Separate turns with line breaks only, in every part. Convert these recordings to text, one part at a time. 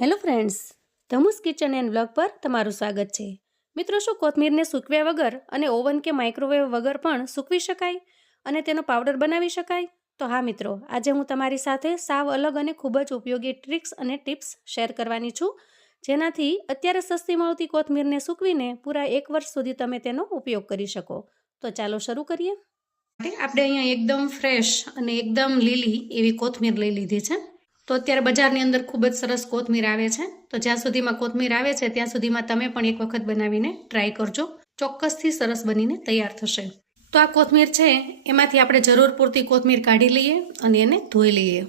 Hello friends Dhamu's kitchen and blog પર તમારું સ્વાગત છે. મિત્રો, શું કોથમીરને સૂકવ્યા વગર અને ઓવન કે માઇક્રોવેવ વગર પણ સૂકવી શકાય અને તેનો પાવડર બનાવી શકાય? તો હા મિત્રો, આજે હું તમારી સાથે સાવ અલગ અને ખૂબ જ ઉપયોગી ટ્રિક્સ અને ટિપ્સ શેર કરવાની છું. જેનાથી અત્યારે સસ્તી મળતી કોથમીરને સૂકવીને પૂરા એક વર્ષ સુધી તમે તેનો ઉપયોગ કરી શકો. તો ચાલો શરૂ કરીએ. આપણે અહીંયા એકદમ ફ્રેશ અને એકદમ લીલી એવી કોથમીર લઈ લીધી છે. તો અત્યારે બજારની અંદર ખૂબ જ સરસ કોથમીર આવે છે. તો જ્યાં સુધીમાં કોથમીર આવે છે, ત્યાં સુધીમાં તમે પણ એક વખત બનાવીને ટ્રાય કરજો. ચોક્કસથી સરસ બનીને તૈયાર થશે. તો આ કોથમીર છે, એમાંથી આપણે જરૂર પૂરતી કોથમીર કાઢી લઈએ અને એને ધોઈ લઈએ.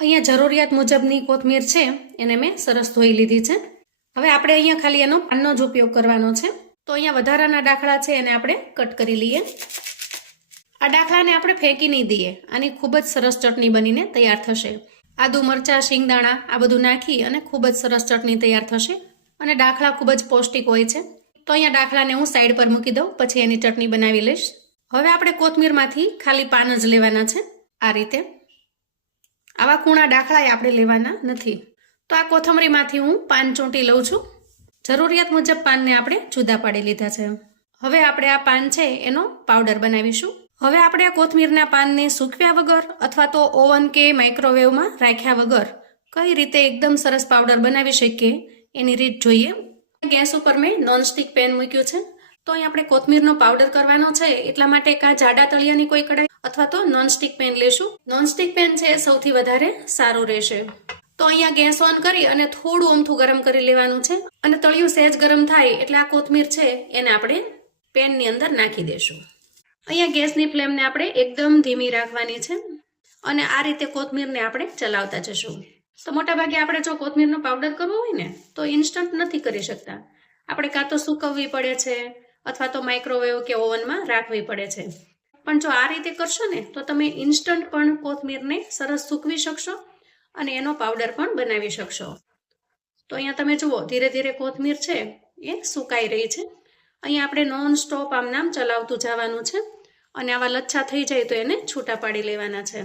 અહીંયા જરૂરિયાત મુજબની કોથમીર છે, એને મેં સરસ ધોઈ લીધી છે. હવે આપણે અહીંયા ખાલી એનો પાનનો જ ઉપયોગ કરવાનો છે. તો અહીંયા વધારાના દાખલા છે, એને આપણે કટ કરી લઈએ. આ દાખલાને આપણે ફેંકી નહીં દઈએ. આની ખૂબ જ સરસ ચટણી બનીને તૈયાર થશે. આદુ, મરચાં, શિંગદાણા આ બધું નાખી અને ખૂબ જ સરસ ચટણી તૈયાર થશે અને દાખલા ખૂબ જ પૌષ્ટિક હોય છે. તો અહીંયા દાખલાને હું સાઈડ પર મૂકી દઉં, પછી એની ચટણી બનાવી લઈશ. હવે આપણે કોથમીરમાંથી ખાલી પાન જ લેવાના છે આ રીતે. આવા કૂણા દાખલાએ આપણે લેવાના નથી. તો આ કોથમરીમાંથી હું પાન ચૂંટી લઉં છું. જરૂરિયાત મુજબ પાનને આપણે જુદા પાડી લીધા છે. હવે આપણે આ પાન છે એનો પાવડર બનાવીશું. હવે આપણે આ કોથમીરના પાનને સૂકવ્યા વગર અથવા તો ઓવન કે માઇક્રોવેવમાં રાખ્યા વગર કઈ રીતે એકદમ સરસ પાવડર બનાવી શકીએ એની રીત જોઈએ. ગેસ ઉપર મેં નોનસ્ટિક પેન મૂક્યું છે. તો અહીં આપણે કોથમીરનો પાવડર કરવાનો છે એટલા માટે કાં જાડા તળિયાની કોઈ કડાઈ અથવા તો નોનસ્ટિક પેન લેશું. નોનસ્ટિક પેન છે એ સૌથી વધારે સારું રહેશે. તો અહીંયા ગેસ ઓન કરી અને થોડું અમથું ગરમ કરી લેવાનું છે અને તળિયું સહેજ ગરમ થાય એટલે આ કોથમીર છે એને આપણે પેનની અંદર નાખી દેશું. અહીંયા ગેસની ફ્લેમને આપણે એકદમ ધીમી રાખવાની છે અને આ રીતે કોથમીરને આપણે ચલાવતા જશું. તો મોટાભાગે આપણે જો કોથમીરનો પાવડર કરવો હોય ને, તો ઇન્સ્ટન્ટ નથી કરી શકતા. આપણે કાં તો સૂકવવી પડે છે અથવા તો માઇક્રોવેવ કે ઓવનમાં રાખવી પડે છે. પણ જો આ રીતે કરશો ને, તો તમે ઇન્સ્ટન્ટ પણ કોથમીરને સરસ સૂકવી શકશો અને એનો પાવડર પણ બનાવી શકશો. તો અહીંયા તમે જુઓ, ધીરે ધીરે કોથમીર છે એ સુકાઈ રહી છે. અહીંયા આપણે નોન સ્ટોપ આમ નામ ચલાવતું જવાનું છે. અને આવા લચ્છા થઈ જાય તો એને છૂટા પાડી લેવાના છે.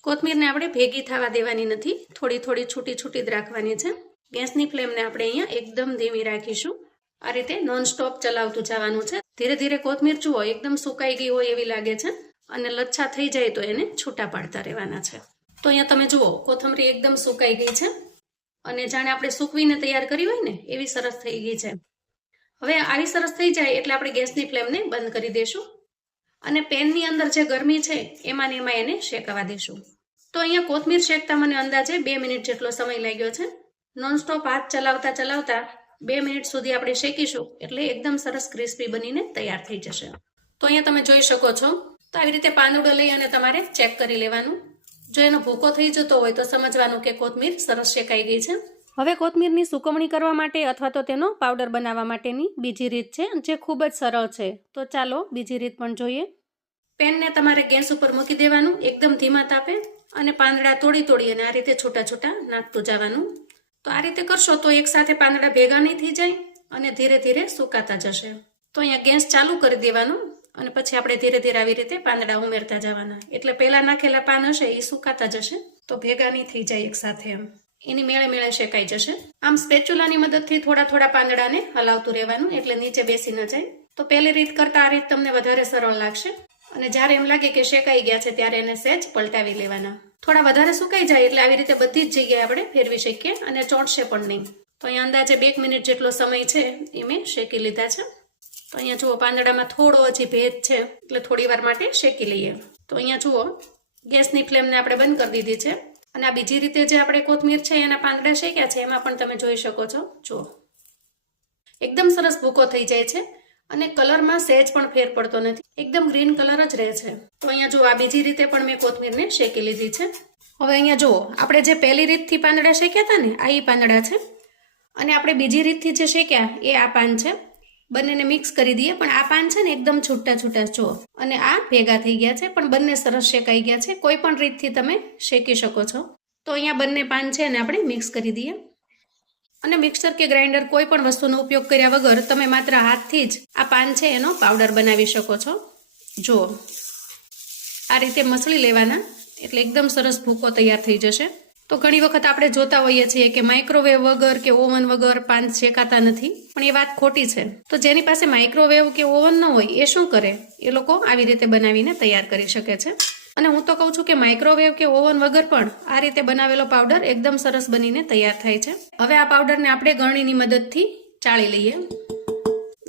કોથમીરને આપણે ભેગી થવા દેવાની નથી. થોડી થોડી છૂટી છૂટી જ રાખવાની છે. ગેસની ફ્લેમને આપણે અહીંયા એકદમ ધીમી રાખીશું. આ રીતે નોન સ્ટોપ ચલાવતું જવાનું છે. ધીરે ધીરે કોથમીર જુઓ, એકદમ સુકાઈ ગઈ હોય એવી લાગે છે. અને લચ્છા થઈ જાય તો એને છૂટા પાડતા રહેવાના છે. તો અહીંયા તમે જુઓ, કોથમરી એકદમ સુકાઈ ગઈ છે. અને જાણે આપણે સૂકવીને તૈયાર કરી હોય ને, એવી સરસ થઈ ગઈ છે. હવે આવી સરસ થઈ જાય એટલે આપણે ગેસની ફ્લેમને બંધ કરી દઈશું અને પેનની અંદર જે ગરમી છે, એમાં ને એમાં એને શેકાવા દઈશું તો અહીંયા કોથમીર શેકતા મને અંદાજે બે મિનિટ જેટલો સમય લાગ્યો છે. નોનસ્ટોપ હાથ ચલાવતા ચલાવતા બે મિનિટ સુધી આપણે શેકીશું, એટલે એકદમ સરસ ક્રિસ્પી બનીને તૈયાર થઈ જશે. તો અહીંયા તમે જોઈ શકો છો. તો આવી રીતે પાંદડો લઈ અને તમારે ચેક કરી લેવાનું. જો એનો ભૂકો થઈ જતો હોય તો સમજવાનું કે કોથમીર સરસ શેકાઈ ગઈ છે. હવે કોથમીરની સુકવણી કરવા માટે અથવા તો તેનો પાવડર બનાવવા માટેની બીજી રીત છે, જે ખૂબ જ સરળ છે. તો ચાલો બીજી રીત પણ જોઈએ. પેનને તમારે ગેસ ઉપર મૂકી દેવાનું, એકદમ ધીમા તાપે, અને પાંદડા તોડી તોડી અને આ રીતે છૂટા છૂટા નાખતું જવાનું. તો આ રીતે કરશો તો એકસાથે પાંદડા ભેગા નહીં થઈ જાય અને ધીરે ધીરે સુકાતા જશે. તો અહીંયા ગેસ ચાલુ કરી દેવાનું અને પછી આપણે ધીરે ધીરે આવી રીતે પાંદડા ઉમેરતા જવાના. એટલે પહેલાં નાખેલા પાન હશે, એ સુકાતા જશે. તો ભેગા નહીં થઈ જાય એકસાથે એમ. એની મેળે મેળે શેકાઈ જશે. આમ સ્પેચ્યુલાની મદદથી થોડા થોડા પાંદડાને હલાવતું રહેવાનું, એટલે નીચે બેસી ન જાય. તો પહેલી રીત કરતાં આ રીત તમને વધારે સરળ લાગશે. અને જ્યારે એમ લાગે કે શેકાઈ ગયા છે, ત્યારે એને સહેજ પલટાવી લેવાના. થોડા વધારે સુકાઈ જાય એટલે આવી રીતે બધી જ જગ્યાએ આપણે ફેરવી શકીએ અને ચોંટશે પણ નહીં. તો અહીંયા અંદાજે બે મિનિટ જેટલો સમય છે એ મેં શેકી લીધા છે. તો અહીંયા જુઓ, પાંદડામાં થોડો હજી ભેદ છે, એટલે થોડી માટે શેકી લઈએ. તો અહીંયા જુઓ, ગેસની ફ્લેમને આપણે બંધ કરી દીધી છે. અને આ બીજી રીતે જે આપણે કોથમીર છે, એના પાંદડા શેક્યા છે, એમાં પણ તમે જોઈ શકો છો. જુઓ. એકદમ સરસ ભૂકો થઈ જાય છે અને કલરમાં સહેજ પણ ફેર પડતો નથી. એકદમ ગ્રીન કલર જ રહે છે. તો અહીંયા જુઓ, આ બીજી રીતે પણ મેં કોથમીરને શેકી લીધી છે. હવે અહીંયા જુઓ, આપણે જે પહેલી રીતથી પાંદડા શેક્યા હતા ને, આ એ પાંદડા છે. અને આપણે બીજી રીતથી જે શેક્યા, એ આ પાન છે. બંનેને મિક્સ કરી દઈએ. પણ આ પાન છે ને એકદમ છૂટા છૂટા જો અને આ ભેગા થઈ ગયા છે, પણ બંને સરસ શેકાઈ ગયા છે. કોઈ પણ રીતથી તમે શેકી શકો છો. તો અહીંયા બંને પાન છે એને આપણે મિક્સ કરી દઈએ. અને મિક્સર કે ગ્રાઇન્ડર કોઈ પણ વસ્તુનો ઉપયોગ કર્યા વગર તમે માત્ર હાથથી જ આ પાન છે એનો પાવડર બનાવી શકો છો. જુઓ. આ રીતે મસળી લેવાના. એટલે એકદમ સરસ ભૂકો તૈયાર થઈ જશે. તો ઘણી વખત આપણે જોતા હોઈએ છીએ કે માઇક્રોવેવ વગર કે ઓવન વગર પાન શેકાતા નથી, પણ એ વાત ખોટી છે. તો જેની પાસે માઇક્રોવેવ કે ઓવન ન હોય, એ શું કરે? એ લોકો આવી રીતે બનાવીને તૈયાર કરી શકે છે. અને હું તો કહું છું કે માઇક્રોવેવ કે ઓવન વગર પણ આ રીતે બનાવેલો પાવડર એકદમ સરસ બનીને તૈયાર થાય છે. હવે આ પાવડરને આપણે ગરણીની મદદથી ચાળી લઈએ.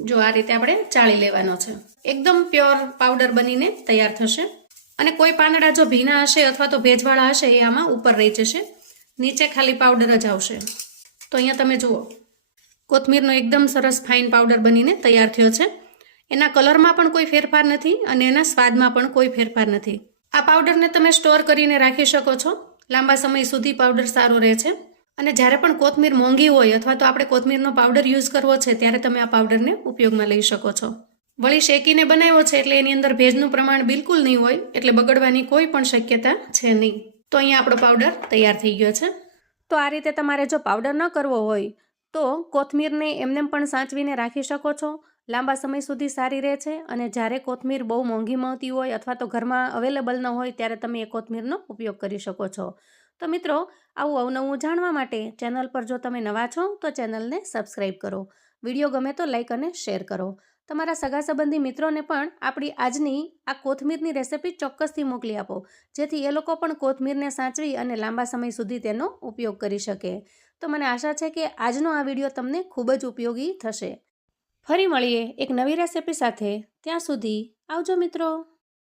જો આ રીતે આપણે ચાળી લેવાનો છે. એકદમ પ્યોર પાવડર બનીને તૈયાર થશે. અને કોઈ પાંદડા જો ભીના હશે અથવા તો ભેજવાળા હશે, એ આમાં ઉપર રહી જશે. નીચે ખાલી પાવડર જ આવશે. તો અહીંયા તમે જુઓ. કોથમીરનો એકદમ સરસ ફાઇન પાવડર બનીને તૈયાર થયો છે. એના કલરમાં પણ કોઈ ફેરફાર નથી અને એના સ્વાદમાં પણ કોઈ ફેરફાર નથી. આ પાવડરને તમે સ્ટોર કરીને રાખી શકો છો. લાંબા સમય સુધી પાવડર સારો રહે છે. અને જ્યારે પણ કોથમીર મોંઘી હોય અથવા તો આપણે કોથમીરનો પાવડર યુઝ કરવો છે, ત્યારે તમે આ પાવડરને ઉપયોગમાં લઈ શકો છો. વળી શેકીને બનાવ્યો છે એટલે એની અંદર ભેજનું પ્રમાણ બિલકુલ નહીં હોય, એટલે બગડવાની કોઈ પણ શક્યતા છે નહીં. તો અહીંયા આપણો પાવડર તૈયાર થઈ ગયો છે. તો આ રીતે તમારે જો પાવડર ન કરવો હોય, તો કોથમીરને એમને પણ સાચવીને રાખી શકો છો. લાંબા સમય સુધી સારી રહે છે અને જ્યારે કોથમીર બહુ મોંઘી મળતી હોય અથવા તો ઘરમાં અવેલેબલ ન હોય, ત્યારે તમે એ કોથમીરનો ઉપયોગ કરી શકો છો. તો મિત્રો, આવું અવનવું જાણવા માટે ચેનલ પર જો તમે નવા છો, તો ચેનલને સબસ્ક્રાઈબ કરો. વીડિયો ગમે તો લાઇક અને શેર કરો. તમારા સગા સંબંધી મિત્રોને પણ આપણી આજની આ કોથમીરની રેસિપી ચોક્કસથી મોકલી આપો, જેથી એ લોકો પણ કોથમીરને સાચવી અને લાંબા સમય સુધી તેનો ઉપયોગ કરી શકે. તો મને આશા છે કે આજનો આ વીડિયો તમને ખૂબ જ ઉપયોગી થશે. ફરી મળીએ એક નવી રેસિપી સાથે. ત્યાં સુધી આવજો મિત્રો.